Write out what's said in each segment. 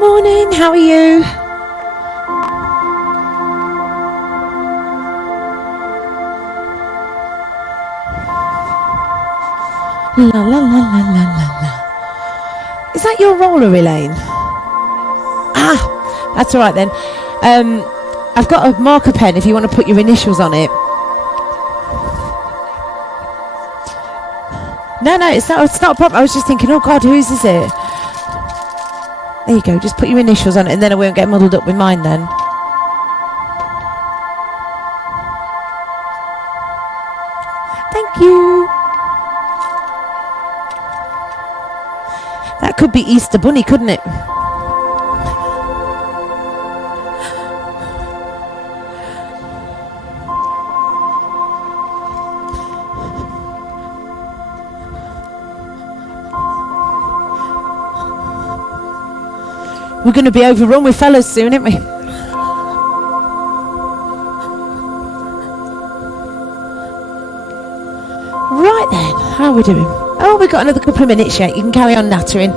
Morning, how are you? La la la la la la la. Is that your roller, Elaine? Ah, that's all right then. I've got a marker pen if you want to put your initials on it. No, it's not a problem. I was just thinking, oh God, whose is it? There you go, just put your initials on it and then I won't get muddled up with mine then. Thank you. That could be Easter Bunny, couldn't it? We're going to be overrun with fellas soon, aren't we? Right then, how are we doing? Oh, we've got another couple of minutes yet. You can carry on nattering.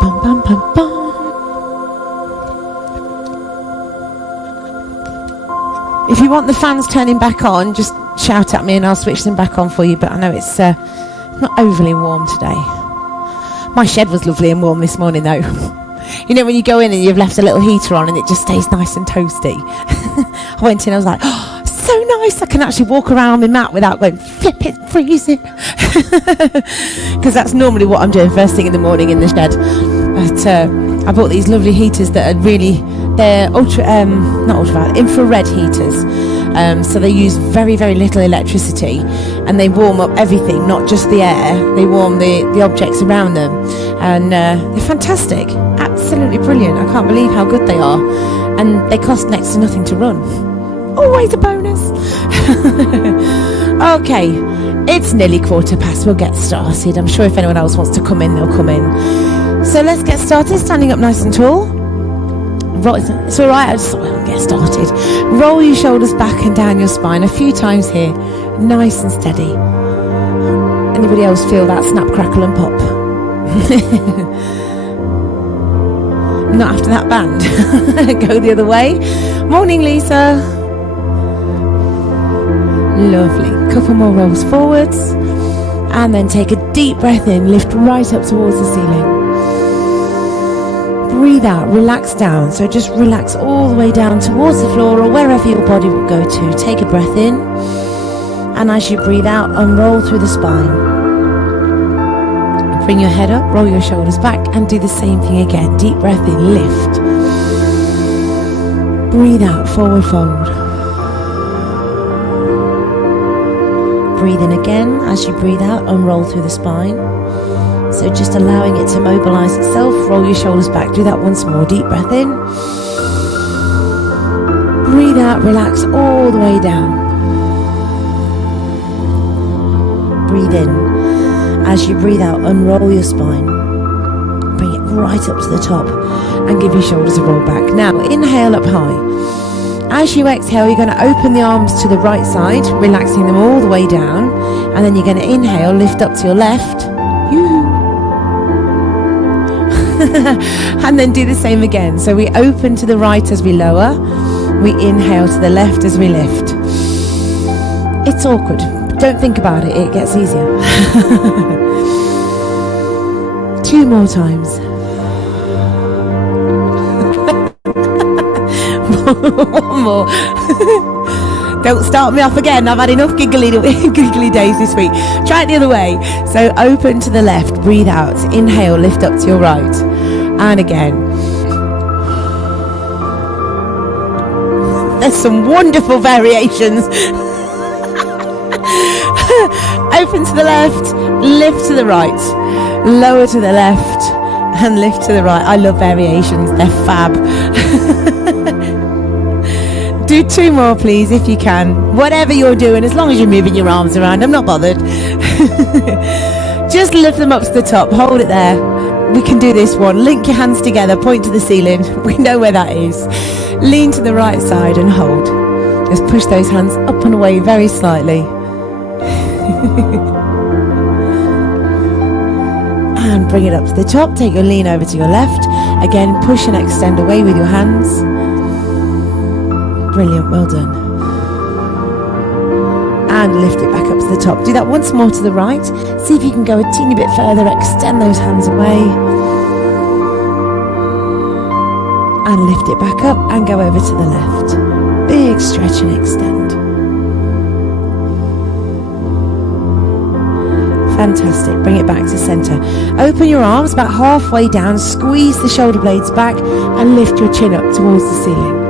Bum, bum, bum, bum. If you want the fans turning back on, just shout at me and I'll switch them back on for you. But I know it's not overly warm today. My shed was lovely and warm this morning though. You know when you go in and you've left a little heater on and it just stays nice and toasty. I went in, I was like, oh, so nice. I can actually walk around my mat without going, flip it, freezing. Because that's normally what I'm doing first thing in the morning in the shed. But I bought these lovely heaters that are really, they're infrared heaters. So they use very, very little electricity and they warm up everything, not just the air. They warm the objects around them. And they're fantastic. Absolutely brilliant. I can't believe how good they are. And they cost next to nothing to run. Always a bonus. Okay, it's nearly 15:15. We'll get started. I'm sure if anyone else wants to come in, they'll come in. So let's get started, standing up nice and tall. It's all right, I just want to get started. Roll your shoulders back and down your spine a few times here, nice and steady. Anybody else feel that snap, crackle and pop? Not after that band. Go the other way. Morning, Lisa. Lovely. Couple more rolls forwards. And then take a deep breath in, lift right up towards the ceiling. Breathe out, relax down. So just relax all the way down towards the floor or wherever your body will go to. Take a breath in. And as you breathe out, unroll through the spine. Bring your head up, roll your shoulders back, and do the same thing again. Deep breath in, lift. Breathe out, forward fold. Breathe in again. As you breathe out, unroll through the spine. So just allowing it to mobilize itself. Roll your shoulders back. Do that once more. Deep breath in. Breathe out, relax all the way down. Breathe in. As you breathe out, unroll your spine. Bring it right up to the top and give your shoulders a roll back. Now, inhale up high. As you exhale, you're going to open the arms to the right side, relaxing them all the way down. And then you're going to inhale, lift up to your left. And then do the same again. So we open to the right as we lower. We inhale to the left as we lift. It's awkward. Don't think about it. It gets easier. 2 more times. One more. Don't start me off again. I've had enough giggly days this week. Try it the other way. So open to the left, breathe out. Inhale, lift up to your right. And again. There's some wonderful variations. Open to the left, lift to the right. Lower to the left and lift to the right. I love variations. They're fab. Do 2 more, please, if you can. Whatever you're doing, as long as you're moving your arms around, I'm not bothered. Just lift them up to the top. Hold it there. We can do this one. Link your hands together, point to the ceiling. We know where that is. Lean to the right side and hold. Just push those hands up and away very slightly. And bring it up to the top. Take your lean over to your left. Again, push and extend away with your hands. Brilliant, well done. And lift it back up to the top. Do that once more to the right. See if you can go a teeny bit further. Extend those hands away. And lift it back up and go over to the left. Big stretch and extend. Fantastic. Bring it back to center. Open your arms about halfway down. Squeeze the shoulder blades back and lift your chin up towards the ceiling.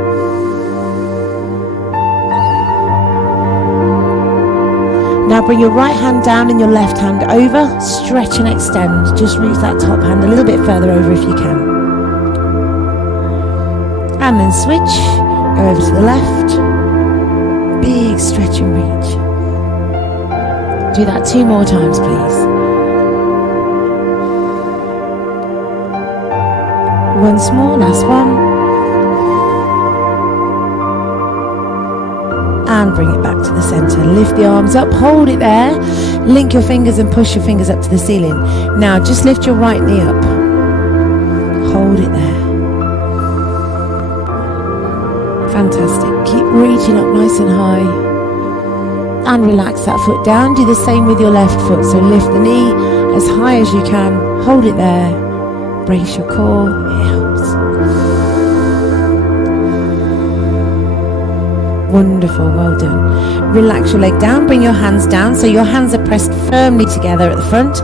Now bring your right hand down and your left hand over. Stretch and extend. Just reach that top hand a little bit further over if you can. And then switch. Go over to the left. Big stretch and reach. Do that 2 more times, please. Once more, last one. And bring it back to the center. Lift the arms up, hold it there. Link your fingers and push your fingers up to the ceiling. Now just lift your right knee up. Hold it there. Fantastic. Keep reaching up nice and high. And relax that foot down. Do the same with your left foot. So lift the knee as high as you can. Hold it there. Brace your core. It helps. Wonderful. Well done. Relax your leg down. Bring your hands down. So your hands are pressed firmly together at the front.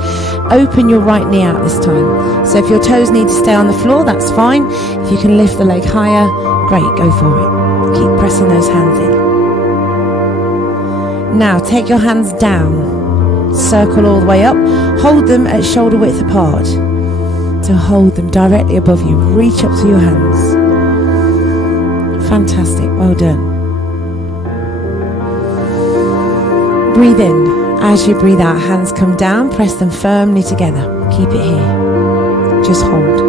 Open your right knee out this time. So if your toes need to stay on the floor, that's fine. If you can lift the leg higher, great. Go for it. Keep pressing those hands in. Now take your hands down, circle all the way up, hold them at shoulder width apart. So hold them directly above you, reach up to your hands. Fantastic, well done. Breathe in. As you breathe out, hands come down, press them firmly together. Keep it here. Just hold.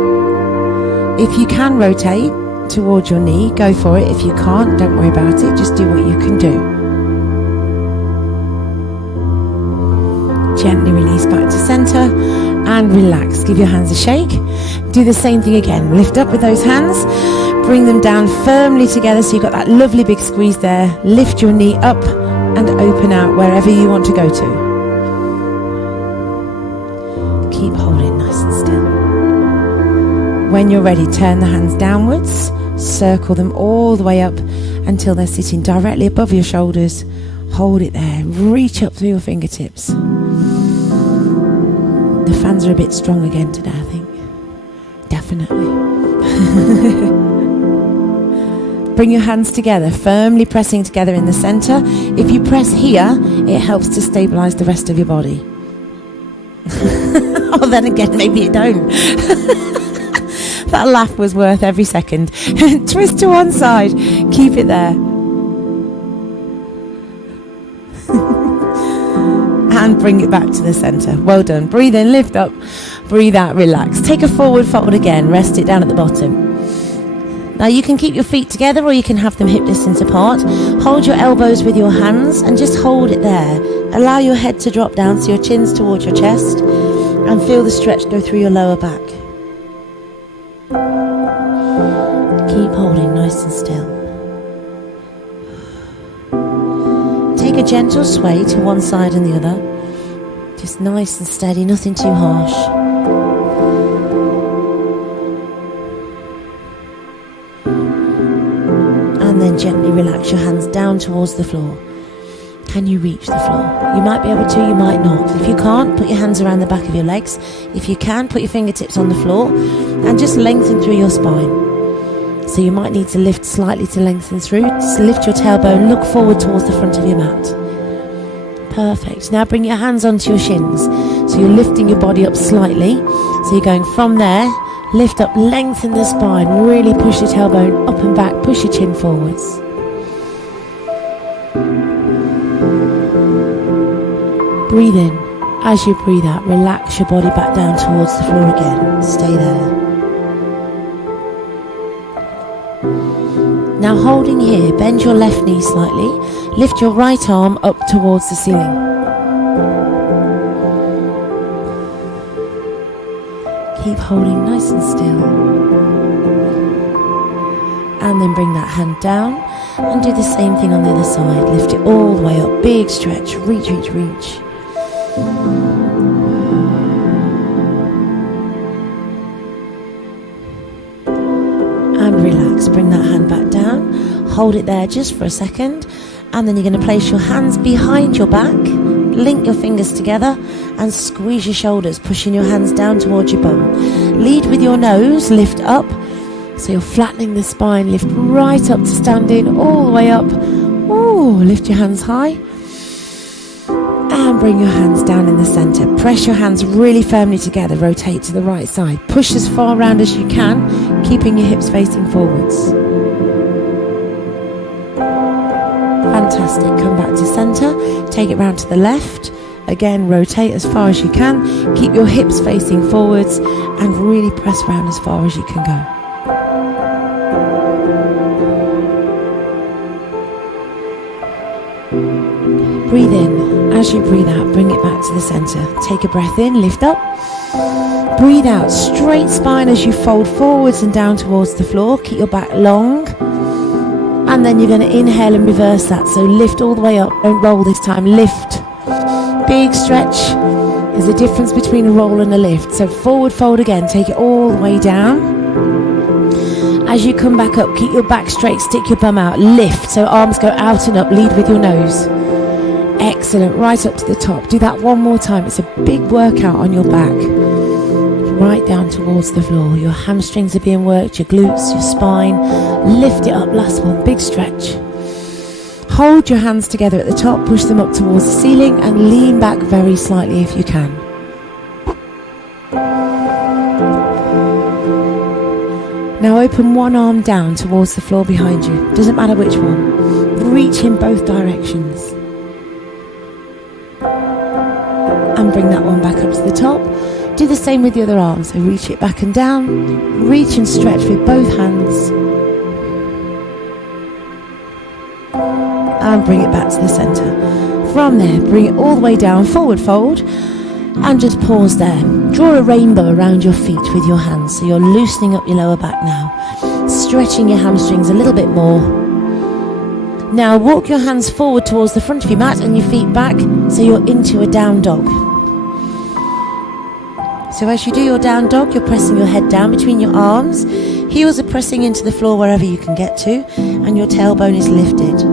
If you can rotate towards your knee, go for it. If you can't, don't worry about it. Just do what you can do. Gently release back to center and relax. Give your hands a shake. Do the same thing again. Lift up with those hands. Bring them down firmly together so you've got that lovely big squeeze there. Lift your knee up and open out wherever you want to go to. Keep holding nice and still. When you're ready, turn the hands downwards. Circle them all the way up until they're sitting directly above your shoulders. Hold it there. Reach up through your fingertips. The fans are a bit strong again today, I think. Definitely. Bring your hands together, firmly pressing together in the center. If you press here, it helps to stabilize the rest of your body. Oh, then again, maybe you don't. That laugh was worth every second. Twist to one side. Keep it there. And bring it back to the center. Well done. Breathe in, lift up. Breathe out, relax. Take a forward fold again. Rest it down at the bottom. Now you can keep your feet together or you can have them hip distance apart. Hold your elbows with your hands and just hold it there. Allow your head to drop down so your chin's towards your chest and feel the stretch go through your lower back. Keep holding nice and still. Take a gentle sway to one side and the other. Just nice and steady, nothing too harsh. And then gently relax your hands down towards the floor. Can you reach the floor? You might be able to, you might not. If you can't, put your hands around the back of your legs. If you can, put your fingertips on the floor and just lengthen through your spine. So you might need to lift slightly to lengthen through. Just lift your tailbone, look forward towards the front of your mat. Perfect. Now bring your hands onto your shins. So you're lifting your body up slightly. So you're going from there, lift up, lengthen the spine, really push your tailbone up and back, push your chin forwards. Breathe in As you breathe out, relax your body back down towards the floor again. Stay there. Now holding here, bend your left knee slightly, lift your right arm up towards the ceiling. Keep holding nice and still. And then bring that hand down and do the same thing on the other side. Lift it all the way up, big stretch, reach, reach, reach. And relax, bring that hand back down, hold it there just for a second, and then you're going to place your hands behind your back, link your fingers together and squeeze your shoulders, pushing your hands down towards your bum. Lead with your nose, lift up, so you're flattening the spine, lift right up to standing, all the way up. Ooh, lift your hands high. And bring your hands down in the center. Press your hands really firmly together. Rotate to the right side. Push as far around as you can, keeping your hips facing forwards. Fantastic. Come back to center. Take it round to the left. Again, rotate as far as you can. Keep your hips facing forwards and really press round as far as you can go. Breathe in. As you breathe out, bring it back to the center. Take a breath in, lift up. Breathe out, straight spine as you fold forwards and down towards the floor. Keep your back long. And then you're going to inhale and reverse that. So lift all the way up. Don't roll this time. Lift. Big stretch. There's a difference between a roll and a lift. So forward fold again. Take it all the way down. As you come back up, keep your back straight. Stick your bum out. Lift. So arms go out and up. Lead with your nose. Excellent, right up to the top. Do that one more time. It's a big workout on your back. Right down towards the floor. Your hamstrings are being worked, your glutes, your spine. Lift it up, last one, big stretch. Hold your hands together at the top, push them up towards the ceiling and lean back very slightly if you can. Now open one arm down towards the floor behind you. Doesn't matter which one. Reach in both directions. And bring that one back up to the top. Do the same with the other arm. So reach it back and down. Reach and stretch with both hands. And bring it back to the center. From there, bring it all the way down, forward fold. And just pause there. Draw a rainbow around your feet with your hands. So you're loosening up your lower back now. Stretching your hamstrings a little bit more. Now walk your hands forward towards the front of your mat and your feet back. So you're into a down dog. So as you do your down dog, you're pressing your head down between your arms. Heels are pressing into the floor wherever you can get to. And your tailbone is lifted.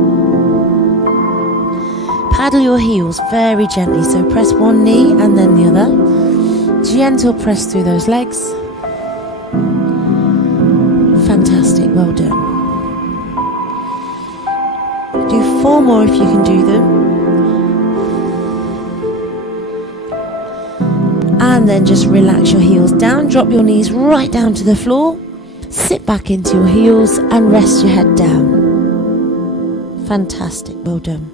Paddle your heels very gently. So press one knee and then the other. Gentle press through those legs. Fantastic, well done. Do 4 more if you can do them. And then just relax your heels down. Drop your knees right down to the floor. Sit back into your heels and rest your head down. Fantastic, well done.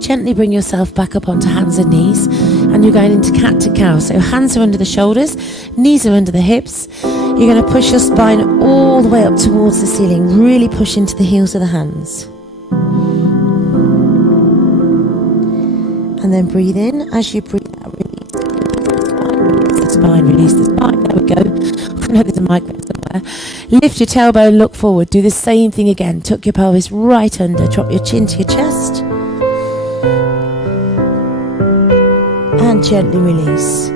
Gently bring yourself back up onto hands and knees, and you're going into cat to cow. So hands are under the shoulders, knees are under the hips. You're going to push your spine all the way up towards the ceiling. Really push into the heels of the hands. And then breathe in. As you breathe out, release the spine, release the spine. There we go. I know there's a mic there somewhere. Lift your tailbone, look forward. Do the same thing again. Tuck your pelvis right under. Drop your chin to your chest. And gently release.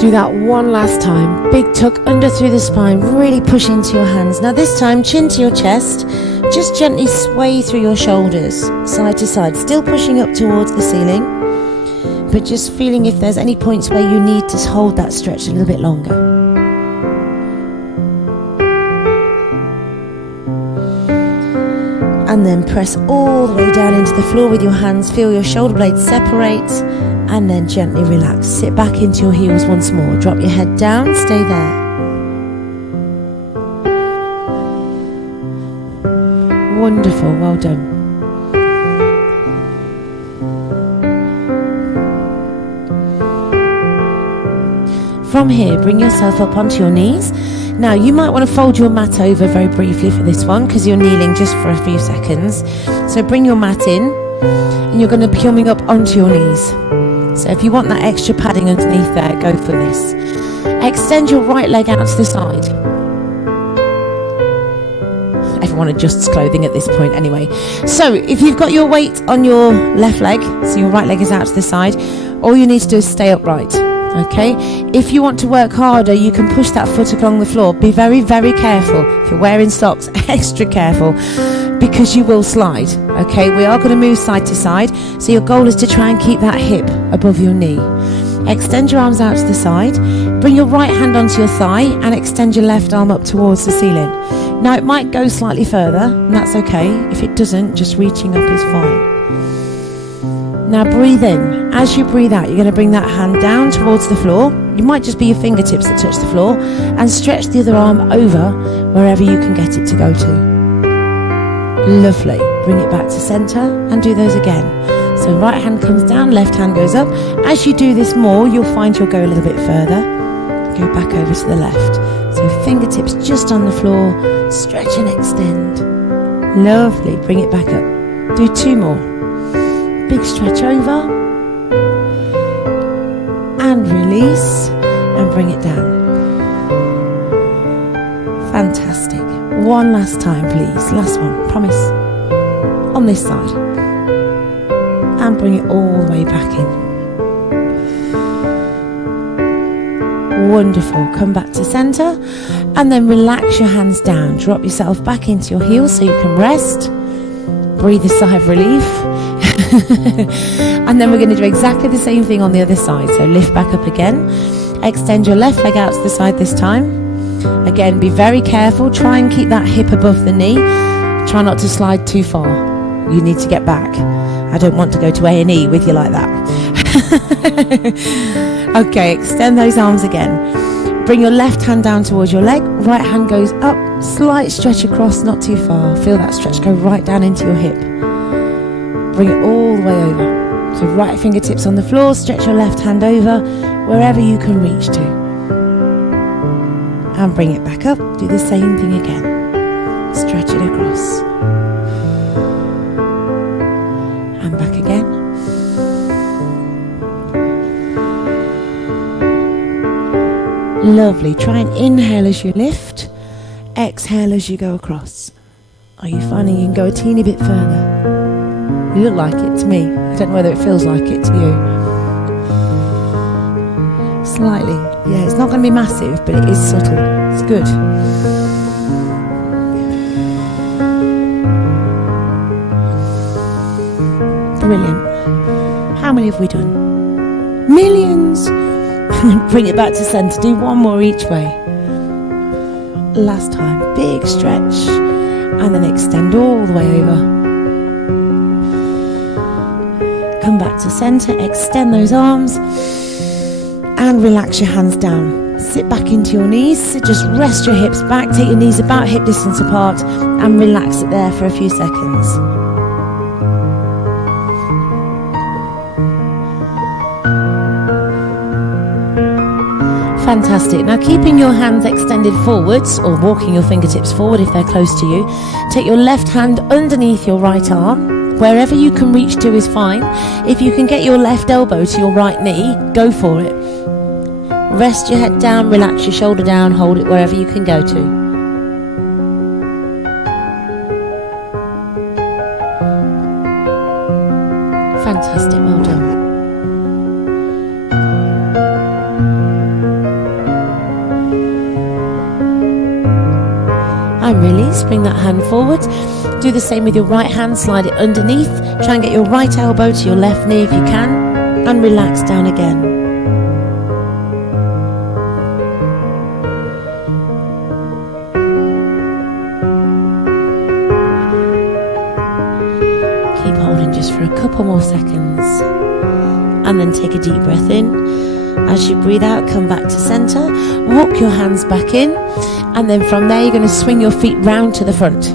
Do that one last time. Big tuck under through the spine. Really push into your hands. Now this time, chin to your chest. Just gently sway through your shoulders, side to side. Still pushing up towards the ceiling, but just feeling if there's any points where you need to hold that stretch a little bit longer. And then press all the way down into the floor with your hands. Feel your shoulder blades separate. And then gently relax. Sit back into your heels once more. Drop your head down. Stay there. Wonderful, well done. From here, bring yourself up onto your knees. Now, you might want to fold your mat over very briefly for this one because you're kneeling just for a few seconds. So bring your mat in and you're going to be coming up onto your knees. So if you want that extra padding underneath there, go for this. Extend your right leg out to the side. Everyone adjusts clothing at this point anyway. So if you've got your weight on your left leg, so your right leg is out to the side, all you need to do is stay upright. Okay, if you want to work harder, you can push that foot along the floor. Be very, very careful. If you're wearing socks, extra careful, because you will slide. Okay, we are going to move side to side. So your goal is to try and keep that hip above your knee. Extend your arms out to the side. Bring your right hand onto your thigh and extend your left arm up towards the ceiling. Now it might go slightly further, and that's okay. If it doesn't, just reaching up is fine. Now breathe in. As you breathe out, you're going to bring that hand down towards the floor. You might just be your fingertips that touch the floor, and stretch the other arm over wherever you can get it to go to. Lovely. Bring it back to center and do those again. So right hand comes down, left hand goes up. As you do this more, you'll find you'll go a little bit further. Go back over to the left. So fingertips just on the floor, stretch and extend. Lovely. Bring it back up. Do two more. Big stretch over and release and bring it down. Fantastic. One last time, please. Last one, promise. On this side. And bring it all the way back in. Wonderful. Come back to center and then relax your hands down. Drop yourself back into your heels so you can rest. Breathe a sigh of relief. And then we're going to do exactly the same thing on the other side. So lift back up again. Extend your left leg out to the side this time. Again, be very careful. Try and keep that hip above the knee. Try not to slide too far. You need to get back. I don't want to go to A&E with you like that. Okay, extend those arms again. Bring your left hand down towards your leg. Right hand goes up. Slight stretch across, not too far. Feel that stretch go right down into your hip. Bring it all the way over. So right fingertips on the floor, stretch your left hand over wherever you can reach to. And bring it back up. Do the same thing again. Stretch it across. And back again. Lovely. Try and inhale as you lift. Exhale as you go across. Are you finding you can go a teeny bit further? You look like it to me. I don't know whether it feels like it to you. Slightly. Yeah, it's not going to be massive, but it is subtle. It's good. Brilliant. How many have we done? Millions. Bring it back to center. Do one more each way. Last time. Big stretch. And then extend all the way over. Come back to center, extend those arms and relax your hands down. Sit back into your knees, so just rest your hips back, take your knees about hip distance apart and relax it there for a few seconds. Fantastic. Now keeping your hands extended forwards or walking your fingertips forward if they're close to you, take your left hand underneath your right arm. Wherever you can reach to is fine. If you can get your left elbow to your right knee, go for it. Rest your head down, relax your shoulder down, hold it wherever you can go to. Fantastic, well done. And release, bring that hand forward. Do the same with your right hand, slide it underneath. Try and get your right elbow to your left knee if you can. And relax down again. Keep holding just for a couple more seconds. And then take a deep breath in. As you breathe out, come back to center. Walk your hands back in. And then from there, you're going to swing your feet round to the front.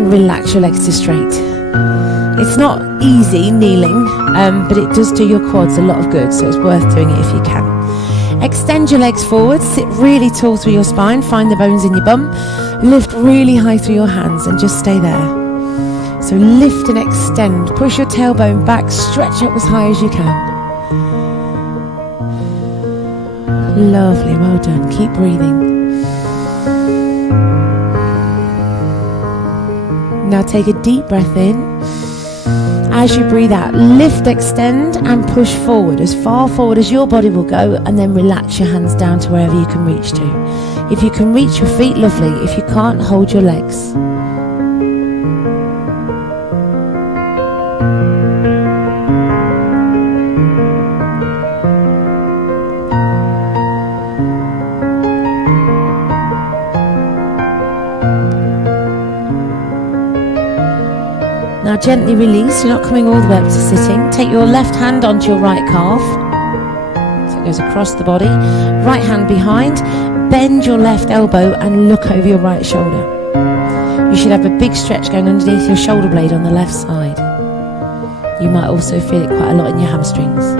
and relax your legs to straight. It's not easy kneeling, but it does do your quads a lot of good, so it's worth doing it if you can. Extend your legs forward, sit really tall through your spine, find the bones in your bum, lift really high through your hands and just stay there. So lift and extend, push your tailbone back, stretch up as high as you can. Lovely, well done, keep breathing. Now take a deep breath in. As you breathe out, lift, extend and push forward, as far forward as your body will go, and then relax your hands down to wherever you can reach to. If you can reach your feet, lovely. If you can't, hold your legs. Now gently release, you're not coming all the way up to sitting. Take your left hand onto your right calf. So it goes across the body. Right hand behind. Bend your left elbow and look over your right shoulder. You should have a big stretch going underneath your shoulder blade on the left side. You might also feel it quite a lot in your hamstrings.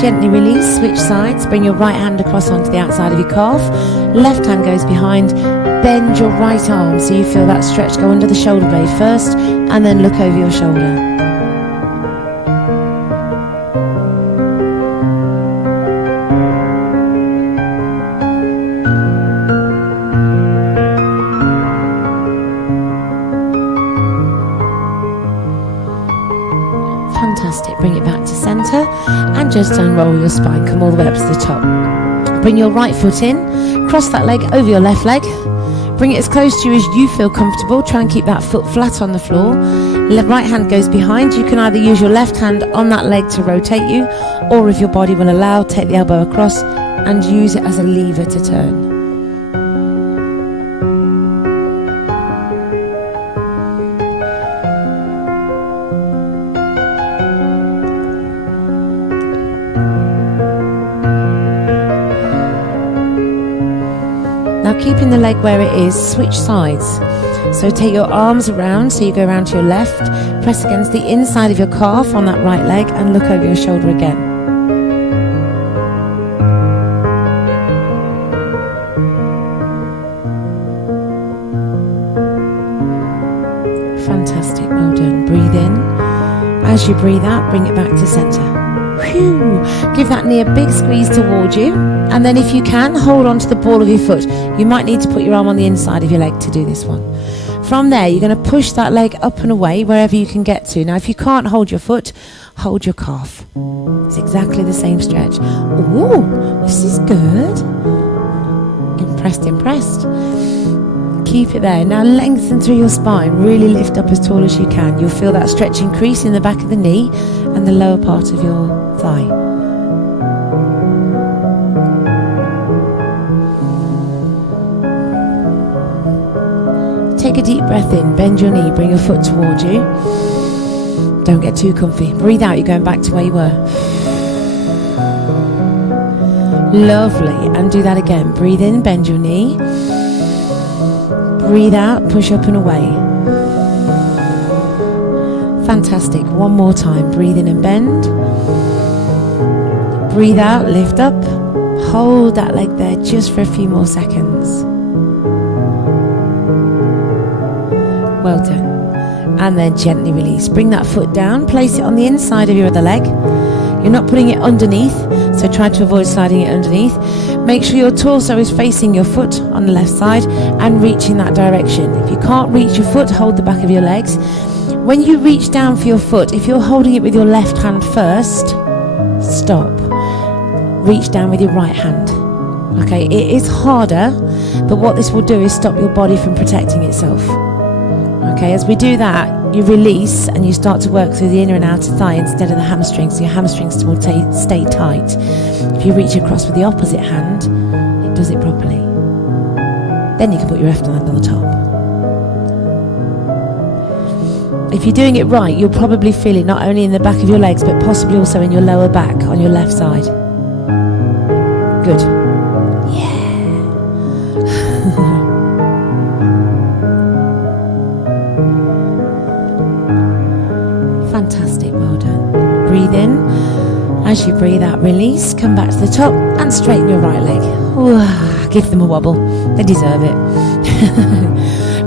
Gently release, switch sides, bring your right hand across onto the outside of your calf, left hand goes behind, bend your right arm so you feel that stretch go under the shoulder blade first and then look over your shoulder. Fantastic, bring it back to centre and just unroll your spine, come all the way up to the top. Bring your right foot in, cross that leg over your left leg, bring it as close to you as you feel comfortable, try and keep that foot flat on the floor. Right hand goes behind, you can either use your left hand on that leg to rotate you, or if your body will allow, take the elbow across and use it as a lever to turn. Now keeping the leg where it is, switch sides. So take your arms around, so you go around to your left, press against the inside of your calf on that right leg and look over your shoulder again. Fantastic, well done. Breathe in. As you breathe out, bring it back to centre. Whew. Give that knee a big squeeze toward you, and then if you can, hold on to the ball of your foot. You might need to put your arm on the inside of your leg to do this one. From there, you're going to push that leg up and away wherever you can get to. Now, if you can't hold your foot, hold your calf. It's exactly the same stretch. Ooh, this is good. Impressed, impressed. Keep it there. Now lengthen through your spine. Really lift up as tall as you can. You'll feel that stretch increase in the back of the knee and the lower part of your thigh. Take a deep breath in. Bend your knee. Bring your foot towards you. Don't get too comfy. Breathe out. You're going back to where you were. Lovely. And do that again. Breathe in. Bend your knee. Breathe out, push up and away. Fantastic. One more time. Breathe in and bend. Breathe out, lift up. Hold that leg there just for a few more seconds. Well done. And then gently release. Bring that foot down, place it on the inside of your other leg. You're not putting it underneath, so try to avoid sliding it underneath. Make sure your torso is facing your foot on the left side and reach in that direction. If you can't reach your foot, hold the back of your legs. When you reach down for your foot, if you're holding it with your left hand first, stop. Reach down with your right hand. Okay, it is harder, but what this will do is stop your body from protecting itself. Okay, as we do that, you release and you start to work through the inner and outer thigh instead of the hamstrings. So your hamstrings will stay tight. If you reach across with the opposite hand, it does it properly. Then you can put your left hand on the top. If you're doing it right, you'll probably feel it not only in the back of your legs, but possibly also in your lower back on your left side. Good. Yeah. Fantastic, well done. Breathe in. As you breathe out, release, come back to the top and straighten your right leg. Ooh, give them a wobble, they deserve it.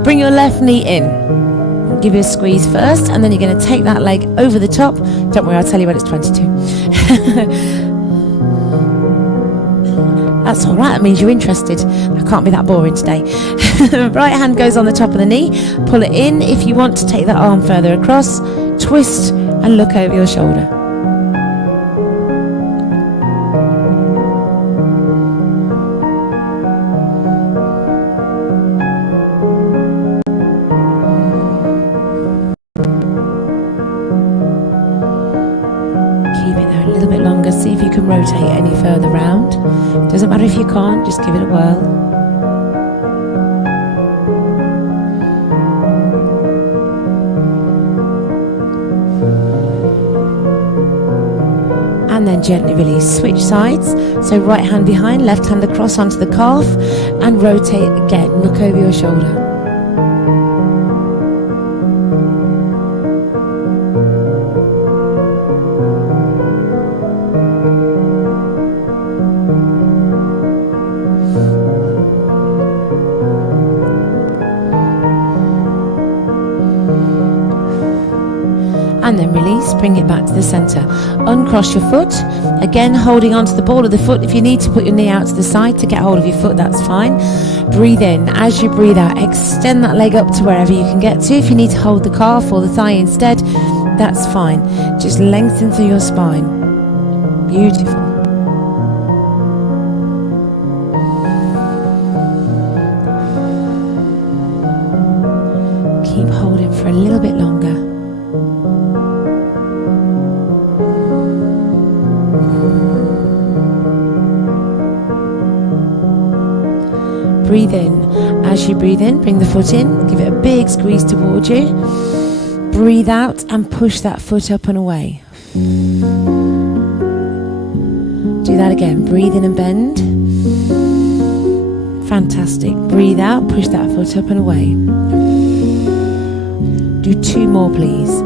Bring your left knee in. Give it a squeeze first, and then you're going to take that leg over the top. Don't worry, I'll tell you when it's 22. That's all right, that means you're interested. I can't be that boring today. Right hand goes on the top of the knee, pull it in. If you want to take that arm further across, twist and look over your shoulder. See if you can rotate any further round. Doesn't matter if you can't, just give it a whirl. And then gently release. Switch sides. So right hand behind, left hand across onto the calf, and rotate again. Look over your shoulder. And then release, bring it back to the centre. Uncross your foot, again holding onto the ball of the foot. If you need to put your knee out to the side to get hold of your foot, that's fine. Breathe in. As you breathe out, extend that leg up to wherever you can get to. If you need to hold the calf or the thigh instead, that's fine. Just lengthen through your spine. Beautiful. Keep holding for a little bit longer. Breathe in. As you breathe in, bring the foot in, give it a big squeeze towards you. Breathe out and push that foot up and away. Do that again. Breathe in and bend. Fantastic. Breathe out, push that foot up and away. Do two more, please.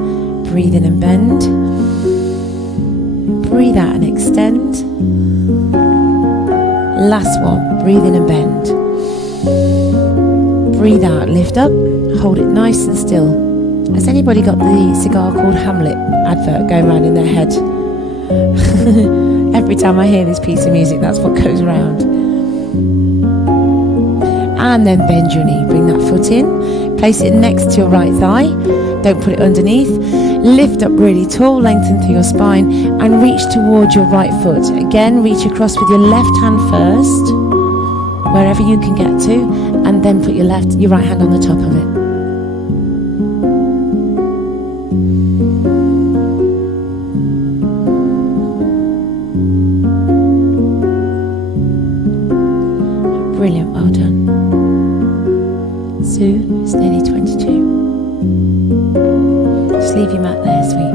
Breathe in and bend. Breathe out and extend. Last one. Breathe in and bend. Breathe out, lift up, hold it nice and still. Has anybody got the cigar called Hamlet advert going around in their head? Every time I hear this piece of music, that's what goes around. And then bend your knee, bring that foot in, place it next to your right thigh, don't put it underneath. Lift up really tall, lengthen through your spine, and reach towards your right foot. Again, reach across with your left hand first, wherever you can get to, and then put your right hand on the top of it. Brilliant, well done. Sue, it's nearly 22. Just leave your mat there, sweet.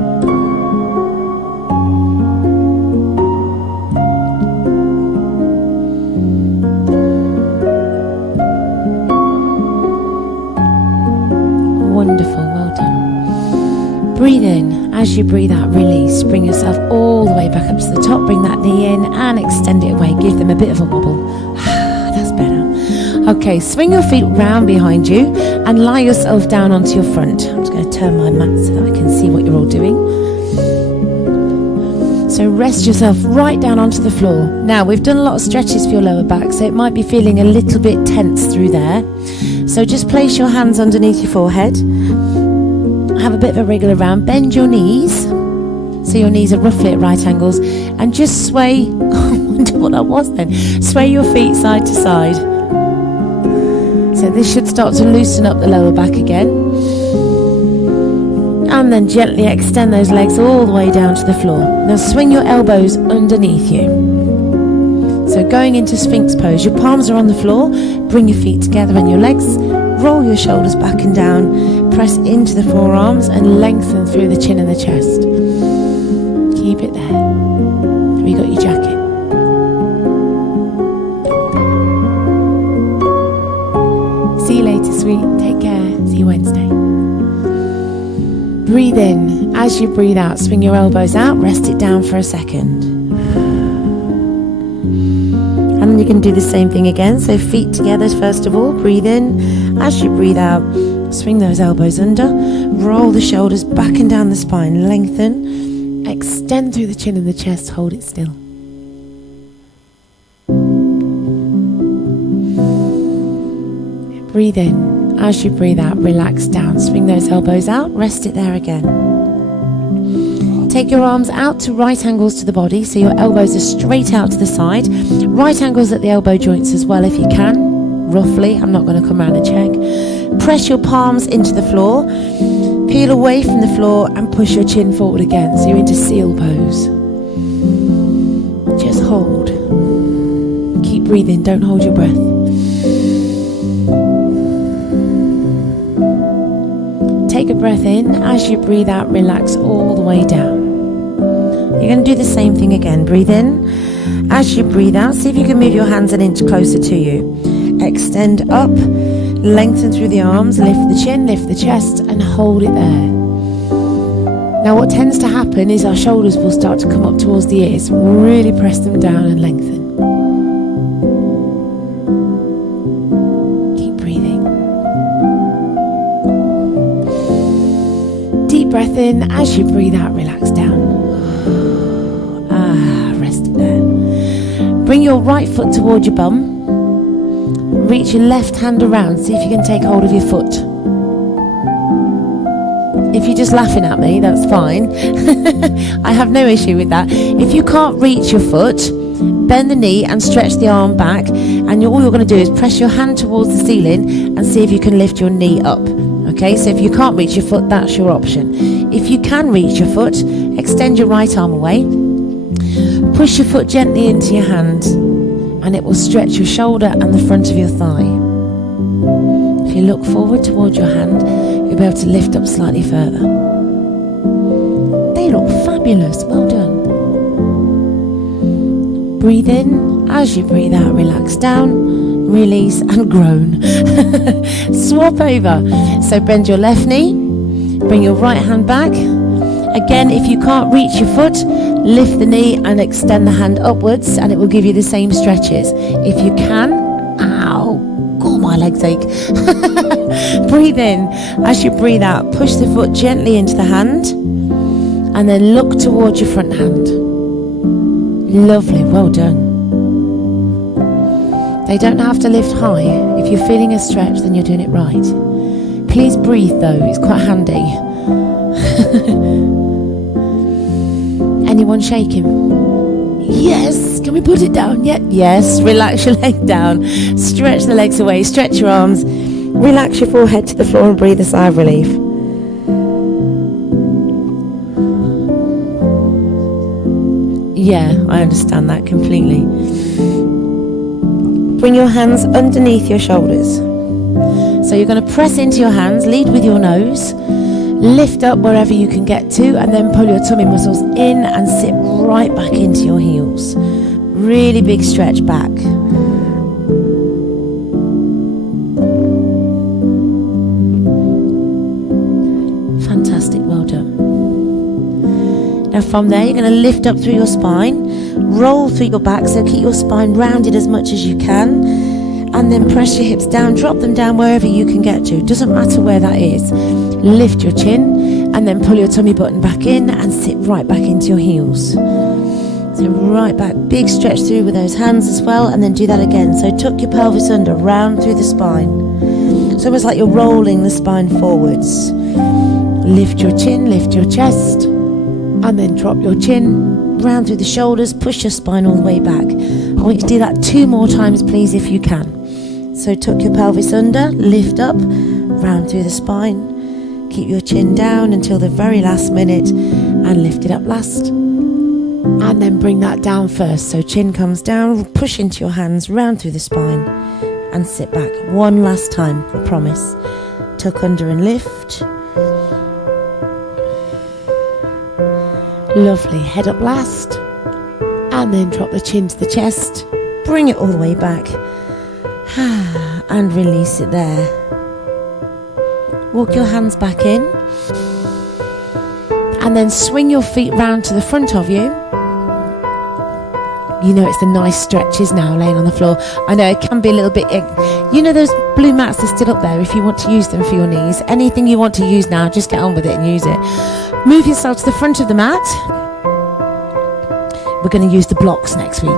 Wonderful, well done. Breathe in. As you breathe out, release. Bring yourself all the way back up to the top. Bring that knee in and extend it away. Give them a bit of a wobble. That's better. Okay, swing your feet round behind you and lie yourself down onto your front. I'm just going to turn my mat so that I can see what you're all doing. So rest yourself right down onto the floor. Now, we've done a lot of stretches for your lower back, so it might be feeling a little bit tense through there. So just place your hands underneath your forehead. Have a bit of a wriggle around. Bend your knees. So your knees are roughly at right angles. And just sway. I wonder what that was then. Sway your feet side to side. So this should start to loosen up the lower back again. And then gently extend those legs all the way down to the floor. Now swing your elbows underneath you. So going into Sphinx Pose, your palms are on the floor. Bring your feet together and your legs Roll your shoulders back and down. Press into the forearms and lengthen through the chin and the chest. Keep it there. Have you got your jacket? See you later, sweet. Take care. See you Wednesday. Breathe in. As you breathe out, swing your elbows out. Rest it down for a second. And then you can do the same thing again. So feet together first of all. Breathe in. As you breathe out, swing those elbows under. Roll the shoulders back and down the spine. Lengthen. Extend through the chin and the chest. Hold it still. Breathe in. As you breathe out, relax down. Swing those elbows out. Rest it there again. Take your arms out to right angles to the body, so your elbows are straight out to the side. Right angles at the elbow joints as well if you can. Roughly, I'm not going to come around and check. Press your palms into the floor. Peel away from the floor and push your chin forward again, so you're into seal pose. Just hold. Keep breathing, don't hold your breath. Take a breath in. As you breathe out, relax all the way down. You're going to do the same thing again. Breathe in. As you breathe out, see if you can move your hands an inch closer to you. Extend up, lengthen through the arms, lift the chin, lift the chest, and hold it there. Now what tends to happen is our shoulders will start to come up towards the ears. Really press them down and lengthen. Keep breathing. Deep breath in. As you breathe out, relax down. Rest it there. Bring your right foot toward your bum. Reach your left hand around. See if you can take hold of your foot. If you're just laughing at me, that's fine. I have no issue with that. If you can't reach your foot, bend the knee and stretch the arm back, and all you're going to do is press your hand towards the ceiling and see if you can lift your knee up. Okay, so if you can't reach your foot, that's your option. If you can reach your foot, extend your right arm away. Push your foot gently into your hand, and it will stretch your shoulder and the front of your thigh. If you look forward towards your hand, you'll be able to lift up slightly further. They look fabulous. Well done. Breathe in. As you breathe out, relax down, release, and groan. Swap over. So bend your left knee, bring your right hand back. Again, if you can't reach your foot, lift the knee and extend the hand upwards, and it will give you the same stretches. If you can, ow, God, my legs ache. Breathe in. As you breathe out, push the foot gently into the hand, and then look towards your front hand. Lovely, well done. They don't have to lift high. If you're feeling a stretch, then you're doing it right. Please breathe though, it's quite handy. Anyone shaking? Yes. Can we put it down yet? Yes. Relax your leg down. Stretch the legs away. Stretch your arms. Relax your forehead to the floor and breathe a sigh of relief. Yeah, I understand that completely. Bring your hands underneath your shoulders. So you're going to press into your hands, lead with your nose, lift up wherever you can get to, and then pull your tummy muscles in and sit right back into your heels. Really big stretch back. Fantastic, well done. Now from there, you're going to lift up through your spine, roll through your back, so keep your spine rounded as much as you can, and then press your hips down, drop them down wherever you can get to. Doesn't matter where that is. Lift your chin and then pull your tummy button back in and sit right back into your heels. So right back, big stretch through with those hands as well, and then do that again. So tuck your pelvis under, round through the spine. It's almost like you're rolling the spine forwards. Lift your chin, lift your chest, and then drop your chin, round through the shoulders, push your spine all the way back. I want you to do that 2 more times, please, if you can. So tuck your pelvis under, lift up, round through the spine. Keep your chin down until the very last minute and lift it up last. And then bring that down first. So chin comes down, push into your hands, round through the spine. and sit back. One last time, I promise. Tuck under and lift. Lovely. Head up last. And then drop the chin to the chest. Bring it all the way back. And release it there. Walk your hands back in. And then swing your feet round to the front of you. You know it's the nice stretches now laying on the floor. I know it can be a little bit... You know those blue mats are still up there if you want to use them for your knees. Anything you want to use now, just get on with it and use it. Move yourself to the front of the mat. We're going to use the blocks next week.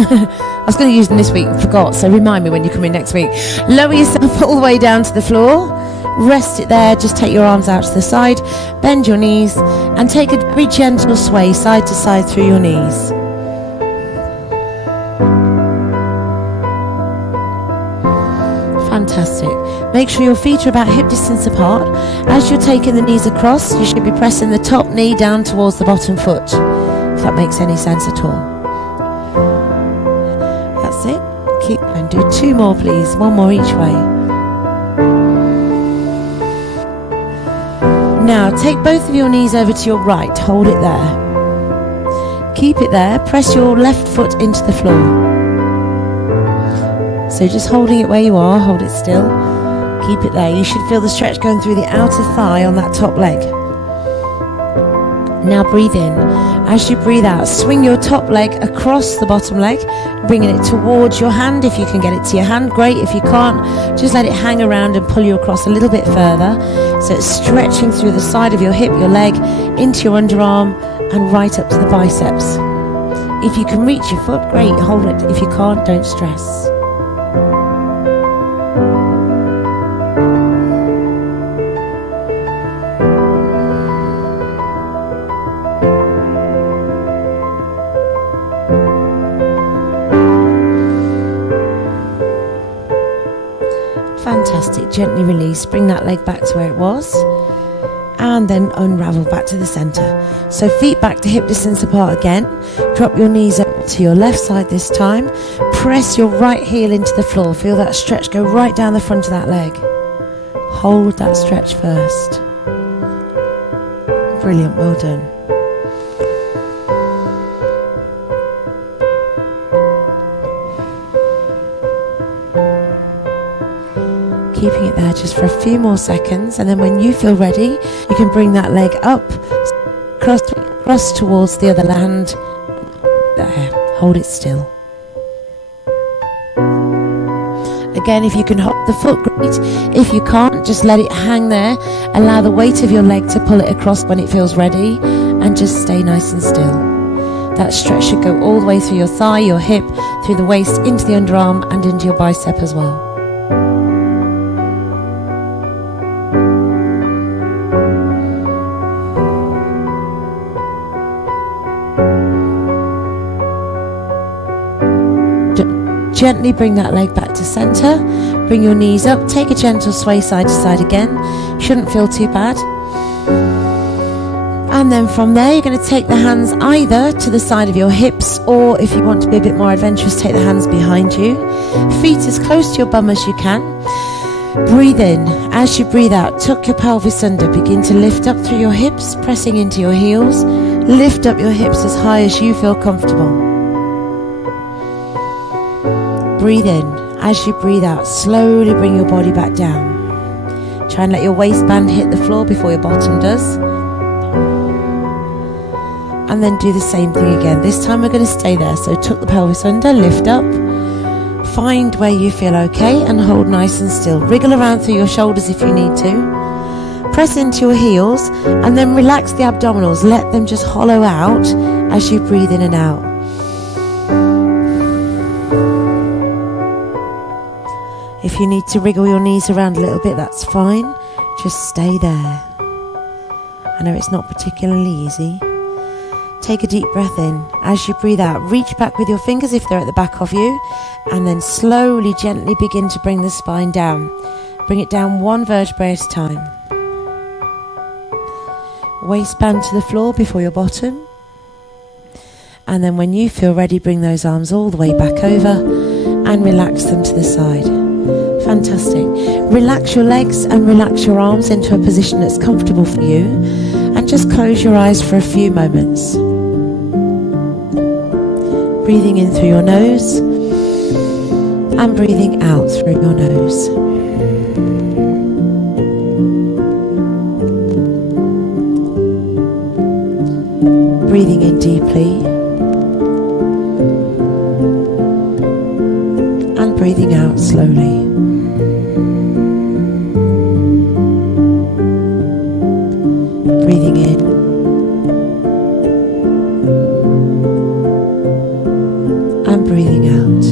I was going to use them this week and forgot, so remind me when you come in next week. Lower yourself all the way down to the floor. Rest it there. Just take your arms out to the side. Bend your knees and take a very gentle sway side to side through your knees. Fantastic. Make sure your feet are about hip distance apart. As you're taking the knees across, you should be pressing the top knee down towards the bottom foot, if that makes any sense at all. That's it. Keep going. Do 2 more, please. 1 more each way. Now, take both of your knees over to your right. Hold it there. Keep it there. Press your left foot into the floor. So just holding it where you are. Hold it still. Keep it there. You should feel the stretch going through the outer thigh on that top leg. Now breathe in. As you breathe out, swing your top leg across the bottom leg, bringing it towards your hand. If you can get it to your hand, great. If you can't, just let it hang around and pull you across a little bit further. So it's stretching through the side of your hip, your leg, into your underarm and right up to the biceps. If you can reach your foot, great, hold it. If you can't, don't stress. Fantastic. Gently release. Bring that leg back to where it was. And then unravel back to the center. So feet back to hip distance apart again. Drop your knees up to your left side this time. Press your right heel into the floor. Feel that stretch go right down the front of that leg. Hold that stretch first. Brilliant. Well done. Keeping it there just for a few more seconds, and then when you feel ready, you can bring that leg up, cross towards the other hand. There, hold it still. Again, if you can hold the foot, great. If you can't, just let it hang there. Allow the weight of your leg to pull it across when it feels ready, and just stay nice and still. That stretch should go all the way through your thigh, your hip, through the waist, into the underarm, and into your bicep as well. Gently bring that leg back to center. Bring your knees up. Take a gentle sway side to side again. Shouldn't feel too bad. And then from there, you're going to take the hands either to the side of your hips, or if you want to be a bit more adventurous, take the hands behind you. Feet as close to your bum as you can. Breathe in. As you breathe out, tuck your pelvis under. Begin to lift up through your hips, pressing into your heels. Lift up your hips as high as you feel comfortable. Breathe in. As you breathe out, slowly bring your body back down. Try and let your waistband hit the floor before your bottom does. And then do the same thing again. This time we're going to stay there. So tuck the pelvis under, lift up. Find where you feel okay and hold nice and still. Wriggle around through your shoulders if you need to. Press into your heels and then relax the abdominals. Let them just hollow out as you breathe in and out. If you need to wriggle your knees around a little bit, that's fine. Just stay there. I know it's not particularly easy. Take a deep breath in. As you breathe out, reach back with your fingers if they're at the back of you, and then slowly, gently begin to bring the spine down. Bring it down 1 vertebrae at a time. Waistband to the floor before your bottom. And then when you feel ready, bring those arms all the way back over and relax them to the side. Fantastic. Relax your legs and relax your arms into a position that's comfortable for you, and just close your eyes for a few moments. Breathing in through your nose and breathing out through your nose. Breathing in deeply and breathing out slowly. Breathing in and breathing out.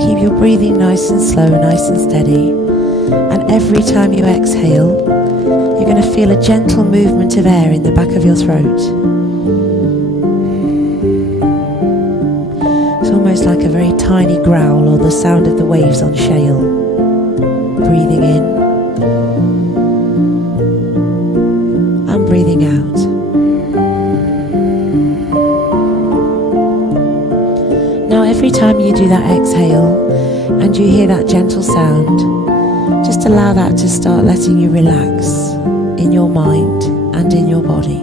Keep your breathing nice and slow, nice and steady. And every time you exhale, you're going to feel a gentle movement of air in the back of your throat. It's almost like a very tiny growl or the sound of the waves on shale. Breathing in and breathing out. Now every time you do that exhale and you hear that gentle sound, just allow that to start letting you relax in your mind and in your body.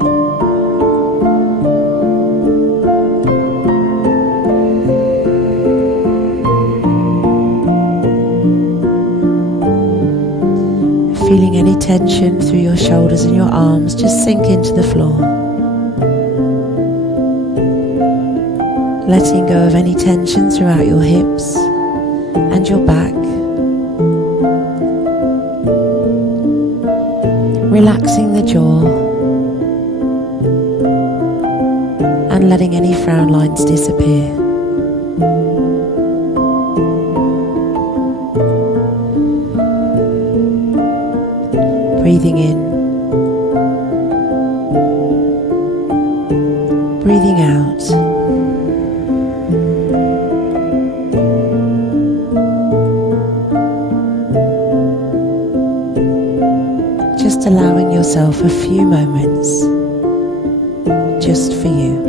Feeling any tension through your shoulders and your arms just sink into the floor. Letting go of any tension throughout your hips and your back. Relaxing the jaw and letting any frown lines disappear. Breathing in, breathing out. Just allowing yourself a few moments just for you.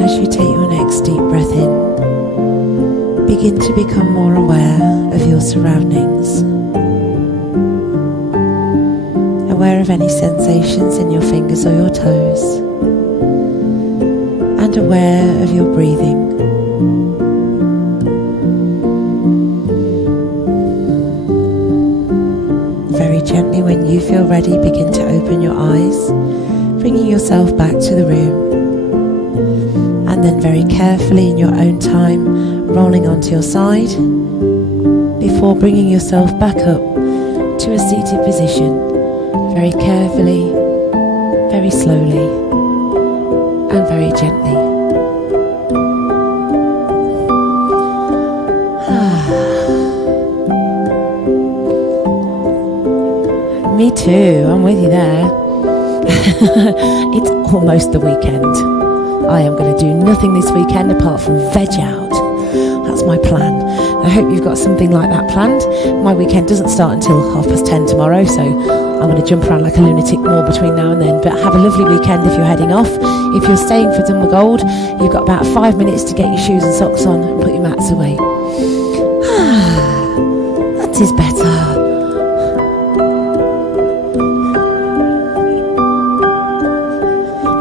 As you take your next deep breath in, begin to become more aware of your surroundings. Aware of any sensations in your fingers or your toes. And aware of your breathing. Very gently, when you feel ready, begin to open your eyes, bringing yourself back to the room. And then very carefully in your own time, rolling onto your side before bringing yourself back up to a seated position, very carefully, very slowly and very gently. Me too, I'm with you there. It's almost the weekend. I am going to do nothing this weekend apart from veg out. That's my plan. I hope you've got something like that planned. My weekend doesn't start until 10:30 tomorrow, so I'm going to jump around like a lunatic more between now and then. But have a lovely weekend if you're heading off. If you're staying for Dunbar Gold, you've got about 5 minutes to get your shoes and socks on and put your mats away. That is better.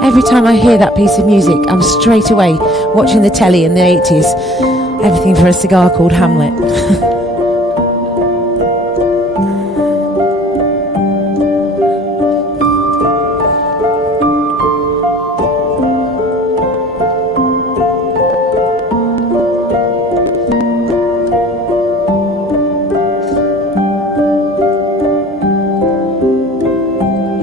Every time I hear that piece of music, I'm straight away watching the telly in the 80s. Everything for a cigar called Hamlet.